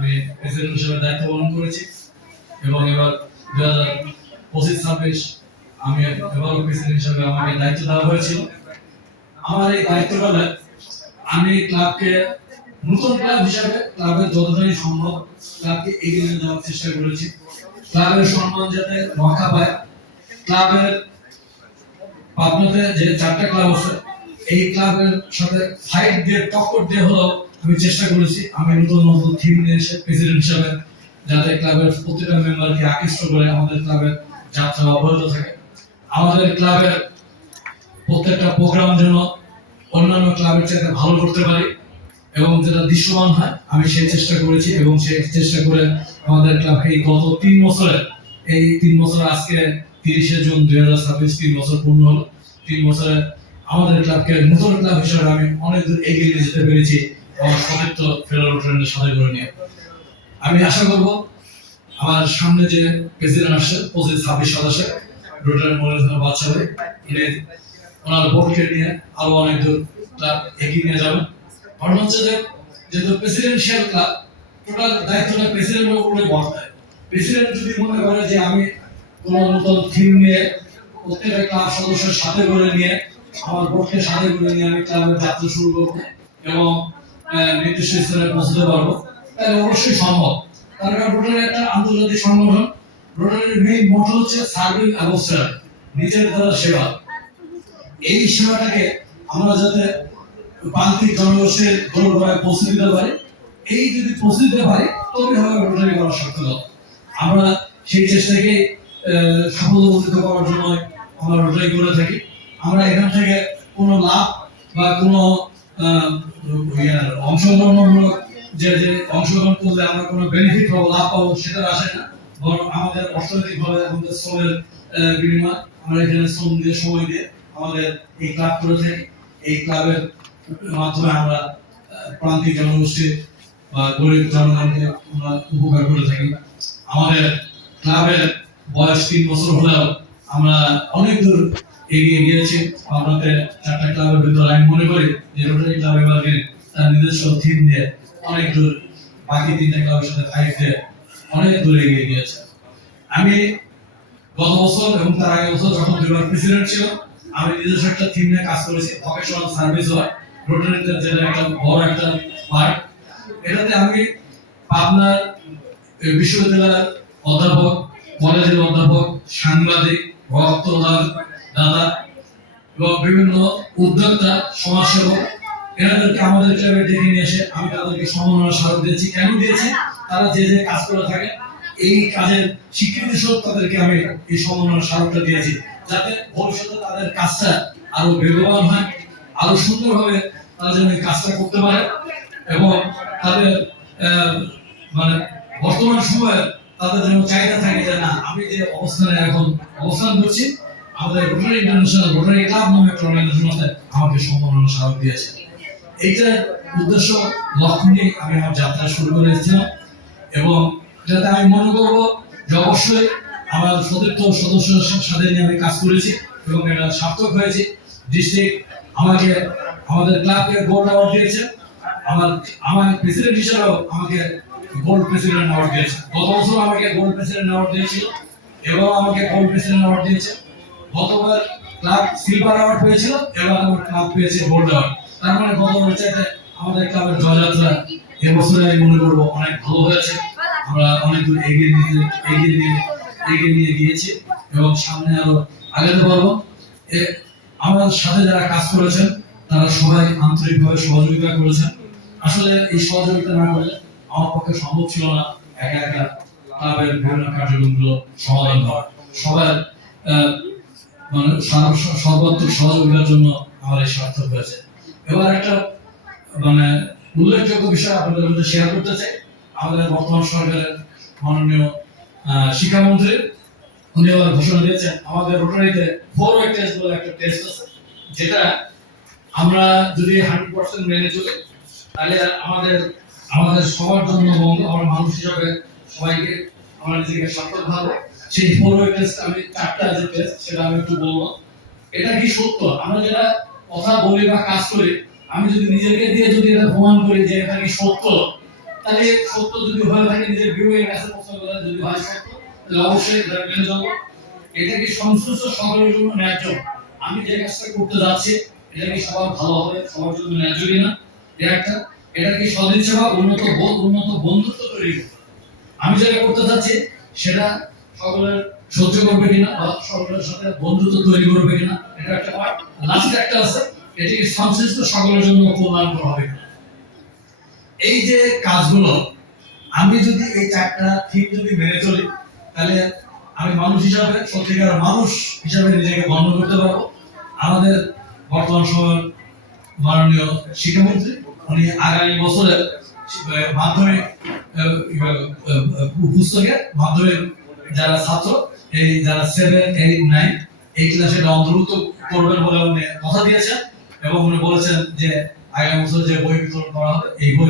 আমি প্রেসিডেন্ট হিসেবে দায়িত্ব পালন করেছি এবং এবার 2025-26 আমি এবারও প্রেসিডেন্ট হিসেবে আমাকে দায়িত্ব দেওয়া হয়েছিল। আমার এই দায়িত্বকালে আমি ক্লাবকে নতুন ক্লাব হিসেবে ক্লাবের যতটাই সম্ভব ক্লাবকে এগিয়ে নিয়ে যাওয়ার চেষ্টা করেছি। ক্লাবের সম্মান যাতে রক্ষা পায়, ক্লাবের পাবনাতে যে 4টা ক্লাব আছে এই ক্লাবের সাথে ফাইট দিয়ে টক্কর দিয়ে হলো আমি চেষ্টা করেছি আমি নতুন নতুন থিম নিয়ে এসে প্রেসিডেন্ট হিসেবে যাতে ক্লাবের প্রত্যেকটা মেম্বারকে আকৃষ্ট করে আমাদের ক্লাবের যাত্রা অব্যাহত থাকে। আমাদের ক্লাবের প্রত্যেকটা প্রোগ্রাম যেন অন্যান্য ক্লাবের চাইতে ভালো করতে পারি এবং যেটা দৃশ্যমান হয় আমি সেই চেষ্টা করেছি এবং সেই চেষ্টা করে আমাদের ক্লাবকে এই গত 3 বছরে এই 3 বছর আজকে 30শে জুন 2026 3 বছর পূর্ণ হলো। 3 বছরে আমাদের ক্লাবকে নতুন ক্লাব হিসেবে আমি অনেক দূর এগিয়ে নিয়ে যেতে পেরেছি আমার সতীর্থ ফেডারেল ট্রেন্ডের সাথে করে নিয়ে। আমি আশা করব আমার সামনে যে প্রেসিডেন্ট আসছে 25-26 সদস্য রোটারি মনিটর বাচ্চা ভাই উনি ওনার বোর্ডকে নিয়ে আরো অনেক দূর ক্লাব এগিয়ে নিয়ে যাবেন। কারণ হচ্ছে যে যেহেতু প্রেসিডেন্সিয়াল ক্লাব টোটাল দায়িত্বটা প্রেসিডেন্টের উপরে বর্তায়। প্রেসিডেন্ট যদি মনে করে যে আমি কোন নতুন থিম নিয়ে প্রত্যেকটা ক্লাব সদস্যের সাথে করে নিয়ে আমার বোর্ডকে সাথে করে নিয়ে আমি ক্লাবের যাত্রা শুরু করবো এবং নির্দিষ্ট স্থানে পৌঁছতে পারবো, তাহলে অবশ্যই সম্ভব। তার কারণ রোটারি একটা আন্তর্জাতিক সংগঠন। রোটারির মেইন মোটো হচ্ছে সার্ভিং অ্যাবভ সেলফ, নিজের দ্বারা সেবা। এই সেবাটাকে আমরা যাতে প্রান্তিক জনগোষ্ঠীর দোরগোড়ায় পৌঁছে দিতে পারি, এই যদি পৌঁছে দিতে পারি তবে হবে রোটারি করার সার্থকতা। আমরা সেই চেষ্টাকে সাফল্যমণ্ডিত করার জন্য আমরা রোটারি করে থাকি। আমরা এখান থেকে কোনো লাভ বা কোনো অংশগ্রহণমূলক যে অংশগ্রহণ করলে আমরা কোনো বেনিফিট পাবো, লাভ পাবো, সেটা আসে না। বরং আমাদের অর্থনৈতিকভাবে আমাদের শ্রমের বিনিময় আমরা এখানে শ্রম দিয়ে সময় দিয়ে আমাদের এই ক্লাব করে থাকি। এই ক্লাবের মাধ্যমে আমরা প্রান্তিক জনগোষ্ঠী বা গরিব জনগণকে আমরা উপকার করে থাকি। আমাদের ক্লাবের বয়স 3 বছর হলেও আমরা অনেক দূর এগিয়ে গিয়েছি। আপনাদের 4টা ক্লাবের ভিতরে আমি মনে করি যে রোটারি ক্লাব এবারে তার নিজস্ব থিম দিয়ে অনেক দূর বাকি 3টা ক্লাবের সাথে ফাইট দিয়ে অনেক দূর এগিয়ে গিয়েছে। আমি গত বছর এবং তার আগের বছর যখন দুবার প্রেসিডেন্ট ছিল আমি নিজস্ব একটা থিম নিয়ে কাজ করেছি, ভোকেশনাল সার্ভিস হয় রোটারিতে, যেটা একটা বড় একটা পার্ট। এটাতে আমি পাবনার বিশ্ববিদ্যালয়ের অধ্যাপক, কলেজের অধ্যাপক, সাংবাদিক, রক্তদান দাতা এবং বিভিন্ন উদ্যোক্তা, সমাজসেবক এনাদেরকে আমাদের ক্লাবে ডেকে নিয়ে এসে আমি তাদেরকে সম্মাননা স্মারক দিয়েছি। কেন দিয়েছি? তারা যে যে কাজ করে থাকে এই কাজের স্বীকৃতি স্বরূপ তাদেরকে আমি এই সম্মাননা স্মারকটা দিয়েছি, যাতে ভবিষ্যতে তাদের কাজটা আরো বেগবান হয়, আরো সুন্দরভাবে তারা যেন এই কাজটা করতে পারে এবং তাদের মানে বর্তমান সময়ে তাদের যেন চাহিদা থাকে যে না আমি যে অবস্থানে এখন অবস্থান করছি আমাদের রোটারি ইন্টারন্যাশনাল রোটারি ক্লাব নামে একটা অর্গানাইজেশন আমাকে সম্মাননা স্মারক দিয়েছে। এইটার উদ্দেশ্য লক্ষ্য নিয়ে আমি আমার যাত্রা শুরু করেছিলাম এবং যাতে আমি মনে করবো যে অবশ্যই আমার সতীর্থ সদস্যদের সাথে নিয়ে আমি কাজ করেছি এবং এটা সার্থক হয়েছে। ডিস্ট্রিক্ট আমাকে আমাদের ক্লাবকে গোল্ড অ্যাওয়ার্ড দিয়েছে, আমার প্রেসিডেন্ট হিসেবেও আমাকে গোল্ড প্রেসিডেন্ট অ্যাওয়ার্ড দিয়েছে। গত বছর আমাকে গোল্ড প্রেসিডেন্ট অ্যাওয়ার্ড দিয়েছিল, এবার আমাকে গোল্ড প্রেসিডেন্ট অ্যাওয়ার্ড দিয়েছে। গতবার ক্লাব সিলভার অ্যাওয়ার্ড পেয়েছিল, এবার আমার ক্লাব পেয়েছে গোল্ড অ্যাওয়ার্ড। তার মানে গতবার চাইতে আমাদের ক্লাবের জয়যাত্রা এবছরে আমি মনে করবো অনেক ভালো হয়েছে। আমরা অনেক দূর এগিয়ে নিয়ে গিয়েছি এবং সামনে আরো আগাতে পারবো। আমার সাথে যারা কাজ করেছেন তারা সবাই আন্তরিকভাবে সহযোগিতা করেছেন। আসলে এই সহযোগিতা না করলে আমার পক্ষে সম্ভব ছিল না একা একা ক্লাবের বিভিন্ন কার্যক্রমগুলো সমাধান করা। সবার মানে সর্বাত্মক সহযোগিতার জন্য আমার এই সার্থক হয়েছে। এবার একটা মানে উল্লেখযোগ্য বিষয় আপনাদের মধ্যে শেয়ার করতে চাই। আমাদের বর্তমান সরকারের মাননীয় শিক্ষামন্ত্রী উনি আবার ঘোষণা দিয়েছেন আমাদের রোটারিতে 4 টেস্ট বলে একটা টেস্ট আছে, যেটা আমরা যদি 100% মেনে চলি তাহলে আমাদের সবার জন্য এবং আমরা মানুষ হিসাবে সবাইকে আমরা নিজেকে সার্থক ভাবো। সেই 4 টেস্ট আমি 4টা যে টেস্ট সেটা আমি একটু বলবো। এটা কি সত্য? আমরা যেটা কথা বলি বা কাজ করি আমি যদি নিজেকে দিয়ে যদি এটা প্রমাণ করি যে এটা কি সত্য, তাহলে সত্য যদি হয়ে থাকে নিজের বিবেকের কাছে প্রশ্ন করে যদি হয় সত্য তাহলে অবশ্যই এটা মেনে যাবো। এটা কি সংশ্লিষ্ট সকলের জন্য ন্যায্য? আমি যে কাজটা করতে যাচ্ছি এটা কি সবার ভালো হবে, সবার জন্য ন্যায্য কিনা? এটা কি সদিচ্ছা বা উন্নত বোধ, উন্নত বন্ধুত্ব তৈরি করবে? আমি যেটা করতে চাচ্ছি সেটা সকলের সহ্য করবে কিনা বা সকলের সাথে বন্ধুত্ব তৈরি করবে কিনা, এটা একটা পার্ট। লাস্ট একটা আছে, এটি কি সংশ্লিষ্ট সকলের জন্য কল্যাণকর হবে কিনা। এই যে কাজগুলো আমি যদি এই চারটা ঠিক যদি মেনে চলি তাহলে আমি মানুষ হিসাবে, সত্যিকার মানুষ হিসাবে নিজেকে গণ্য করতে পারবো। আমাদের বর্তমান সময়ের মাননীয় শিক্ষামন্ত্রী উনি আগামী বছরে মাধ্যমিক পুস্তকে মাধ্যমিক যারা ছাত্র এই যারা 7, 8, 9 এই ক্লাসে অন্তর্ভুক্ত করবেন বলে উনি কথা দিয়েছেন এবং উনি বলেছেন যে আগামী বছর যে বই বিতরণ করা হবে এই বই